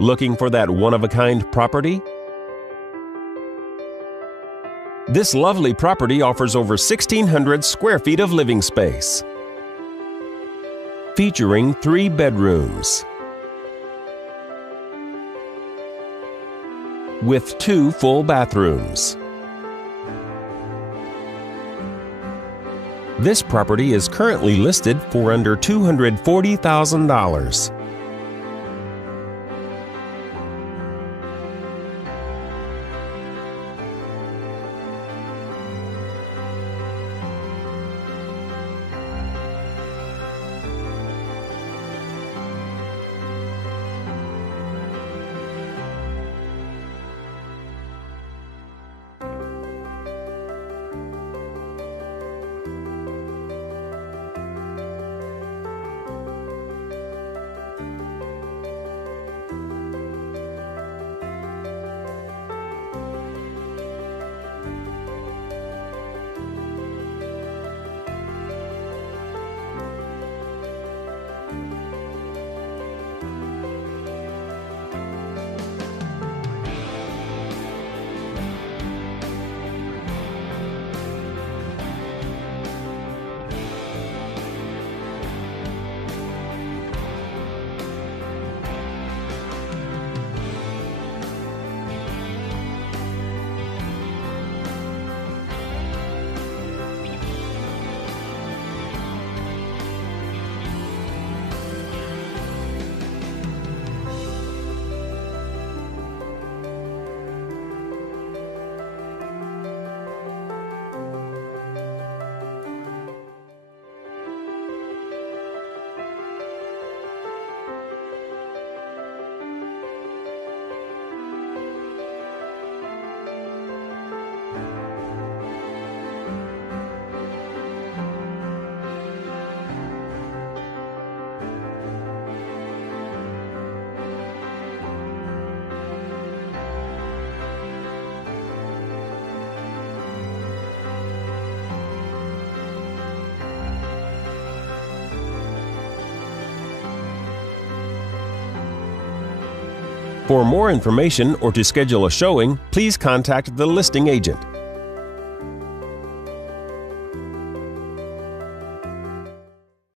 Looking for that one-of-a-kind property? This lovely property offers over 1,600 square feet of living space, featuring 3 bedrooms with 2 full bathrooms. This property is currently listed for under $240,000. For more information or to schedule a showing, please contact the listing agent.